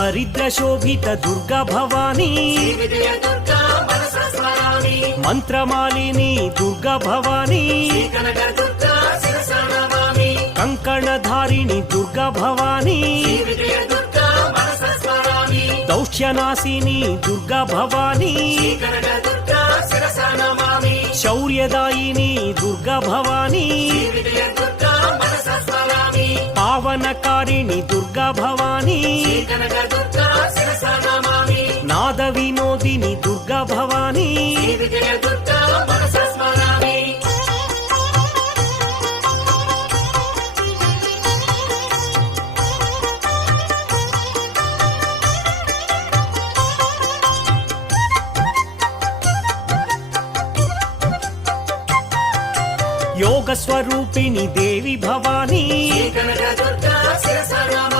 హరిద్ర శోభిత దుర్గా భవానీ మంత్రమాలిని దుర్గా భవానీ కంకణధారిణి దుర్గా భవానీ దౌష్యనాశిని దుర్గా భవానీ శౌర్యదాయిని దుర్గా భవానీ పావనకారిణి దుర్గా భవానీ నాద వినోదిని దుర్గా భవానీ యోగ స్వరూపిణి దేవి భవానీ